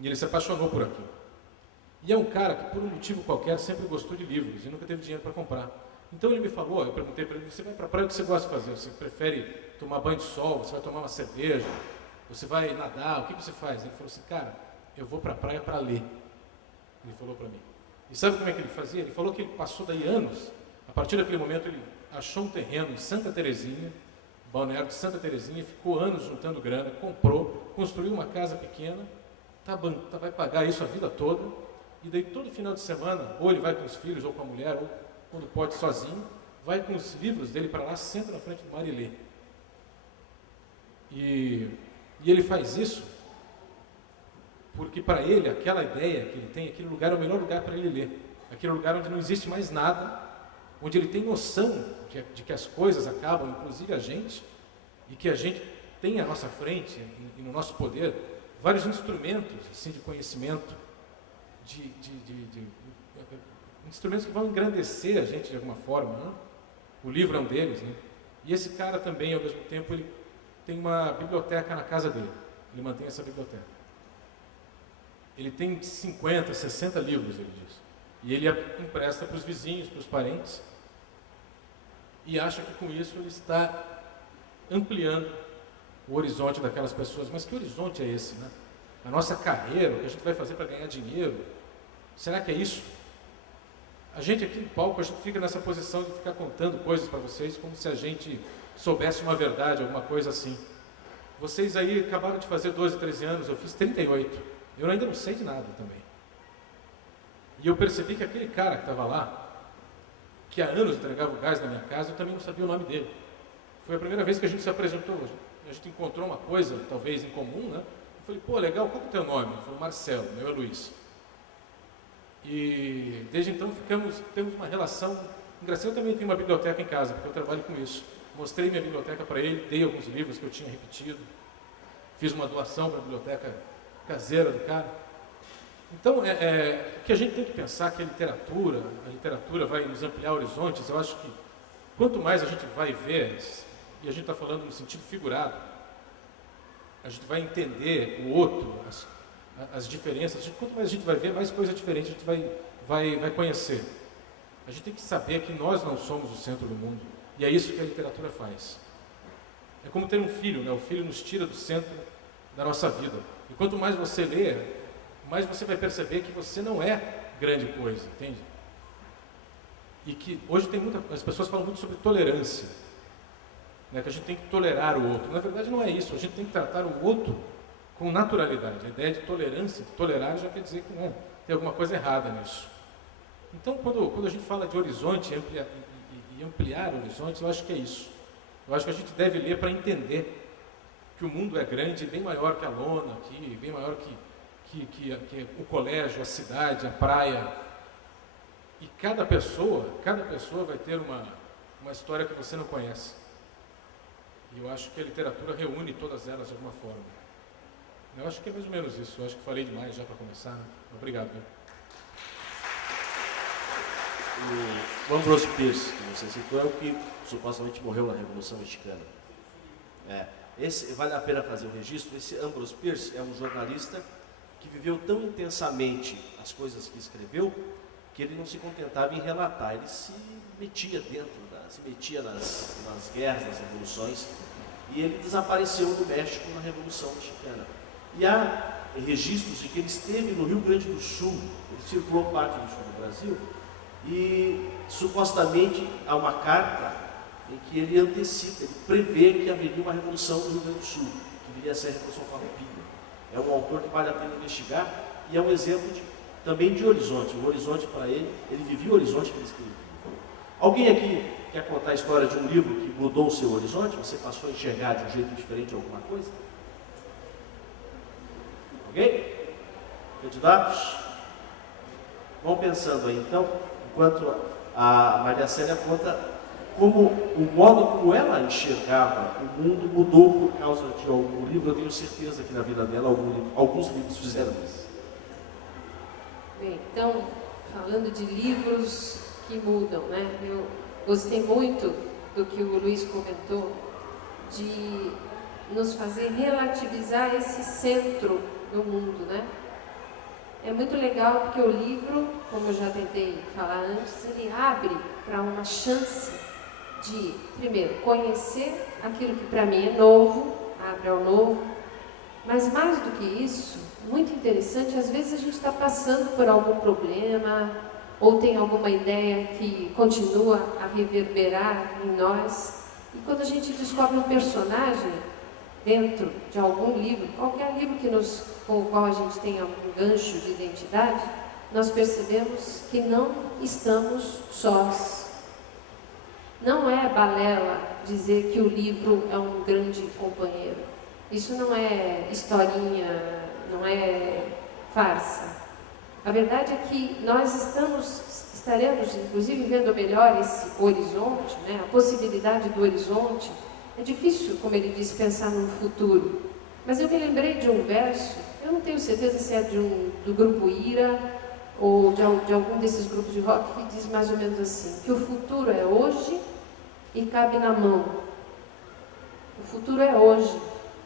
E ele se apaixonou por aquilo. E é um cara que, por um motivo qualquer, sempre gostou de livros e nunca teve dinheiro para comprar. Então ele me falou, eu perguntei para ele, você vai para a praia, o que você gosta de fazer? Você prefere tomar banho de sol? Você vai tomar uma cerveja? Você vai nadar? O que você faz? Ele falou assim, cara, eu vou para a praia para ler. Ele falou para mim. E sabe como é que ele fazia? Ele falou que ele passou daí anos. A partir daquele momento ele achou um terreno em Santa Terezinha, balneário de Santa Terezinha, ficou anos juntando grana, comprou, construiu uma casa pequena, vai pagar isso a vida toda, e daí todo final de semana, ou ele vai com os filhos, ou com a mulher, ou quando pode sozinho, vai com os livros dele para lá, senta na frente do mar e lê. E ele faz isso porque para ele, aquela ideia que ele tem, aquele lugar é o melhor lugar para ele ler. Aquele lugar onde não existe mais nada, onde ele tem noção de que as coisas acabam, inclusive a gente, e que a gente tem à nossa frente e no nosso poder vários instrumentos assim, de conhecimento, instrumentos que vão engrandecer a gente de alguma forma, né? O livro é um deles, né? E esse cara também, ao mesmo tempo, ele tem uma biblioteca na casa dele, ele mantém essa biblioteca. Ele tem 50, 60 livros, ele diz, e ele empresta para os vizinhos, para os parentes, e acha que com isso ele está ampliando o horizonte daquelas pessoas. Mas que horizonte é esse, né? A nossa carreira, o que a gente vai fazer para ganhar dinheiro, será que é isso? A gente aqui no palco, a gente fica nessa posição de ficar contando coisas para vocês como se a gente soubesse uma verdade, alguma coisa assim. Vocês aí acabaram de fazer 12, 13 anos, eu fiz 38. Eu ainda não sei de nada também. E eu percebi que aquele cara que estava lá, que há anos entregava o gás na minha casa, eu também não sabia o nome dele. Foi a primeira vez que a gente se apresentou, a gente encontrou uma coisa, talvez em comum, né? Eu falei, pô, legal, qual é o teu nome? Ele falou, Marcelo, meu é Luiz. E desde então temos uma relação engraçada. Eu também tenho uma biblioteca em casa, porque eu trabalho com isso. Mostrei minha biblioteca para ele, dei alguns livros que eu tinha repetido, fiz uma doação para a biblioteca caseira do cara. Então, o que a gente tem que pensar que a literatura vai nos ampliar horizontes. Eu acho que quanto mais a gente vai ver, e a gente está falando no sentido figurado, a gente vai entender o outro, as diferenças. Quanto mais a gente vai ver, mais coisa diferente a gente vai conhecer. A gente tem que saber que nós não somos o centro do mundo. E é isso que a literatura faz. É como ter um filho, né? O filho nos tira do centro da nossa vida. E quanto mais você lê, mais você vai perceber que você não é grande coisa, entende? E que hoje as pessoas falam muito sobre tolerância, né? Que a gente tem que tolerar o outro. Na verdade não é isso, a gente tem que tratar o outro com naturalidade. A ideia de tolerância, de tolerar, já quer dizer que não, tem alguma coisa errada nisso. Então, quando a gente fala de horizonte e ampliar horizontes, eu acho que é isso. Eu acho que a gente deve ler para entender que o mundo é grande, bem maior que a lona aqui, bem maior que o colégio, a cidade, a praia. E cada pessoa vai ter uma história que você não conhece. E eu acho que a literatura reúne todas elas de alguma forma. Eu acho que é mais ou menos isso. Eu acho que falei demais já para começar, né? Obrigado. Viu? O Ambrose Bierce, que você citou, é o que supostamente morreu na Revolução Mexicana. Esse, vale a pena fazer o registro. Esse Ambrose Bierce é um jornalista que viveu tão intensamente as coisas que escreveu que ele não se contentava em relatar, ele se metia nas guerras, nas revoluções, e ele desapareceu no México na Revolução Mexicana. E há registros de que ele esteve no Rio Grande do Sul, ele circulou parte do sul do Brasil, e supostamente há uma carta em que ele antecipa, ele prevê que haveria uma revolução no Rio Grande do Sul, que viria a ser a Revolução Farroupilha. É um autor que vale a pena investigar e é um exemplo também de horizonte. O horizonte para ele vivia o horizonte que ele escrevia. Alguém aqui quer contar a história de um livro que mudou o seu horizonte? Você passou a enxergar de um jeito diferente alguma coisa? Ok? Candidatos? Vão pensando aí então, enquanto a Maria Célia conta como o modo como ela enxergava o mundo mudou por causa de algum livro. Eu tenho certeza que na vida dela alguns livros fizeram isso. Bem, então, falando de livros que mudam, né? Eu gostei muito do que o Luiz comentou, de nos fazer relativizar esse centro do mundo, né? é muito legal porque o livro, como eu já tentei falar antes, ele abre para uma chance de, primeiro, conhecer aquilo que para mim é novo, abre ao novo, mas mais do que isso, muito interessante, às vezes a gente está passando por algum problema, ou tem alguma ideia que continua a reverberar em nós, e quando a gente descobre um personagem dentro de algum livro, qualquer livro com o qual a gente tem algum gancho de identidade, nós percebemos que não estamos sós. Não é balela dizer que o livro é um grande companheiro. Isso não é historinha, não é farsa. A verdade é que nós estaremos, inclusive, vendo melhor esse horizonte, né? A possibilidade do horizonte. É difícil, como ele disse, pensar no futuro. Mas eu me lembrei de um verso, eu não tenho certeza se é do grupo Ira ou de algum desses grupos de rock, que diz mais ou menos assim, que o futuro é hoje e cabe na mão. O futuro é hoje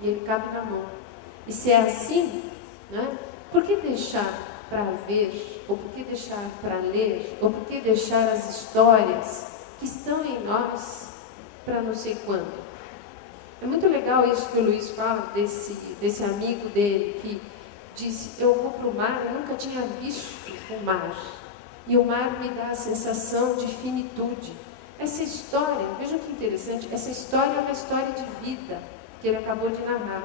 e ele cabe na mão. E se é assim, né, por que deixar para ver, ou por que deixar para ler, ou por que deixar as histórias que estão em nós para não sei quando? É muito legal isso que o Luiz fala, desse amigo dele, que disse, eu vou para o mar, eu nunca tinha visto o mar. E o mar me dá a sensação de finitude. Essa história, vejam que interessante, essa história é uma história de vida, que ele acabou de narrar.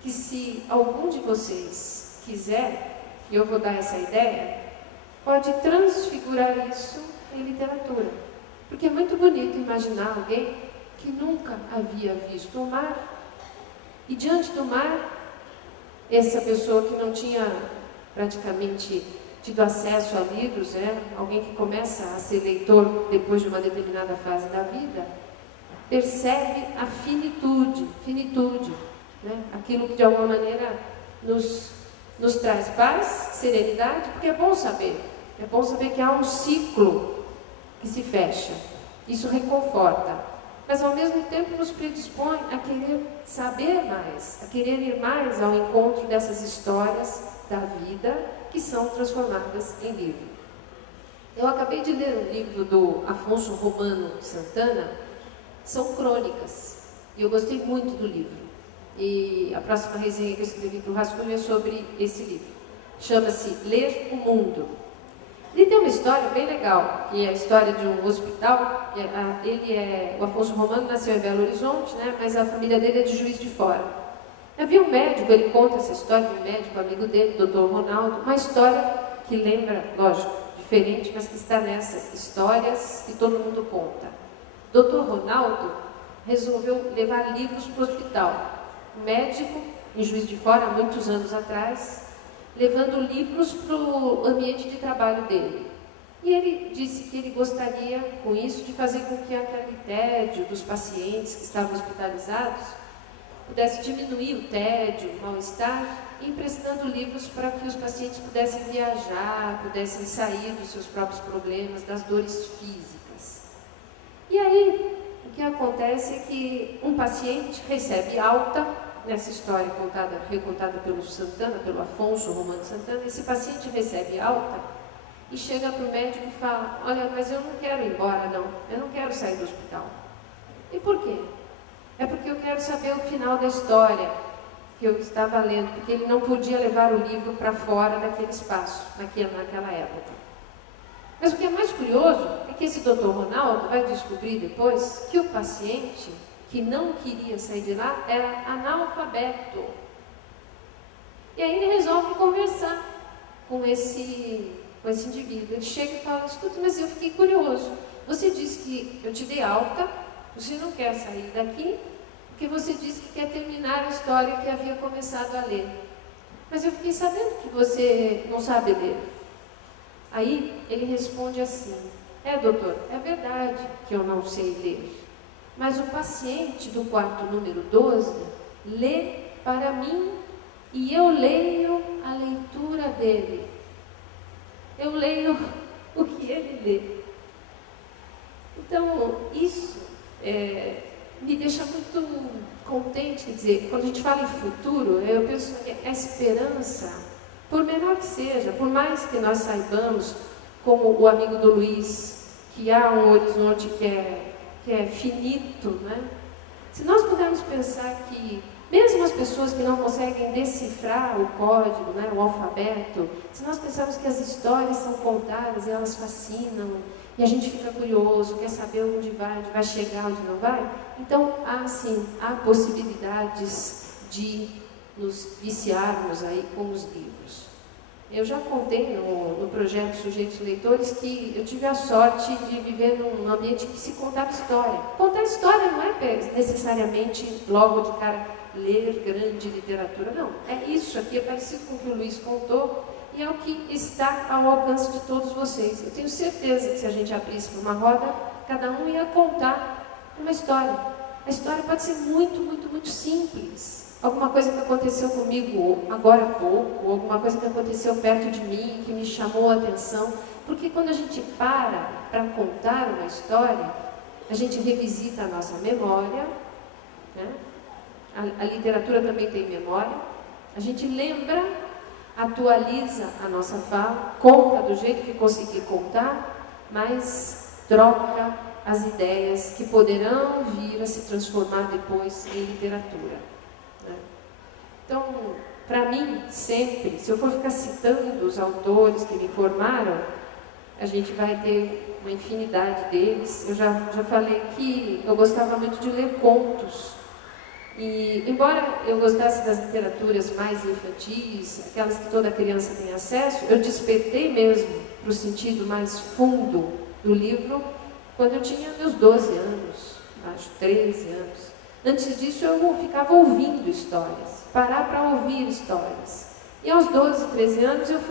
Que se algum de vocês quiser, e eu vou dar essa ideia, pode transfigurar isso em literatura. Porque é muito bonito imaginar alguém que nunca havia visto o mar, e diante do mar, essa pessoa que não tinha praticamente tido acesso a livros, alguém que começa a ser leitor depois de uma determinada fase da vida, percebe a finitude, né? Aquilo que de alguma maneira nos traz paz, serenidade, porque é bom saber que há um ciclo que se fecha, isso reconforta. Mas ao mesmo tempo nos predispõe a querer saber mais, a querer ir mais ao encontro dessas histórias da vida que são transformadas em livro. Eu acabei de ler um livro do Afonso Romano Santana, são crônicas, e eu gostei muito do livro. E a próxima resenha que eu escrevi para o Rascunho é sobre esse livro. Chama-se Ler o Mundo. Ele tem uma história bem legal, que é a história de um hospital. O Afonso Romano nasceu em Belo Horizonte, né, mas a família dele é de Juiz de Fora. Havia um médico, ele conta essa história de um médico, amigo dele, Dr. Ronaldo, uma história que lembra, lógico, diferente, mas que está nessas histórias que todo mundo conta. Dr. Ronaldo resolveu levar livros para o hospital. Um médico, em Juiz de Fora, há muitos anos atrás, levando livros para o ambiente de trabalho dele. E ele disse que ele gostaria, com isso, de fazer com que aquele tédio dos pacientes que estavam hospitalizados pudesse diminuir o tédio, o mal-estar, emprestando livros para que os pacientes pudessem viajar, pudessem sair dos seus próprios problemas, das dores físicas. E aí, o que acontece é que um paciente recebe alta. Nessa história recontada pelo Santana, pelo Afonso Romano Santana, esse paciente recebe alta e chega para o médico e fala, olha, mas eu não quero ir embora não, eu não quero sair do hospital. E por quê? É porque eu quero saber o final da história que eu estava lendo, porque ele não podia levar o livro para fora daquele espaço, naquela época. Mas o que é mais curioso é que esse Dr. Ronaldo vai descobrir depois que o paciente que não queria sair de lá, era analfabeto. E aí ele resolve conversar com esse indivíduo. Ele chega e fala, escuta, mas eu fiquei curioso. Você disse que eu te dei alta, você não quer sair daqui, porque você disse que quer terminar a história que havia começado a ler. Mas eu fiquei sabendo que você não sabe ler. Aí ele responde assim, doutor, é verdade que eu não sei ler. Mas o paciente do quarto número 12 lê para mim e eu leio a leitura dele. Eu leio o que ele lê. Então, isso me deixa muito contente. Quer dizer, quando a gente fala em futuro, eu penso que a esperança por menor que seja, por mais que nós saibamos, como o amigo do Luiz, que há um horizonte que é finito, né? Se nós pudermos pensar que, mesmo as pessoas que não conseguem decifrar o código, né, o alfabeto, se nós pensarmos que as histórias são contadas e elas fascinam, e a gente fica curioso, quer saber onde vai chegar, onde não vai, então há sim, há possibilidades de nos viciarmos aí com os livros. Eu já contei no projeto Sujeitos Leitores que eu tive a sorte de viver num ambiente que se contava história. Contar história não é necessariamente logo de cara ler grande literatura, não. É isso aqui, é parecido com o que o Luiz contou e é o que está ao alcance de todos vocês. Eu tenho certeza que se a gente abrisse uma roda, cada um ia contar uma história. A história pode ser muito, muito, muito simples. Alguma coisa que aconteceu comigo agora há pouco, alguma coisa que aconteceu perto de mim, que me chamou a atenção. Porque quando a gente para contar uma história, a gente revisita a nossa memória, né? A literatura também tem memória, a gente lembra, atualiza a nossa fala, conta do jeito que conseguir contar, mas troca as ideias que poderão vir a se transformar depois em literatura. Então, para mim, sempre, se eu for ficar citando os autores que me formaram, a gente vai ter uma infinidade deles. Eu já falei que eu gostava muito de ler contos. E, embora eu gostasse das literaturas mais infantis, aquelas que toda criança tem acesso, eu despertei mesmo para o sentido mais fundo do livro quando eu tinha meus 12 anos, acho 13 anos. Antes disso, eu ficava ouvindo histórias, parar para ouvir histórias. E aos 12, 13 anos, eu fui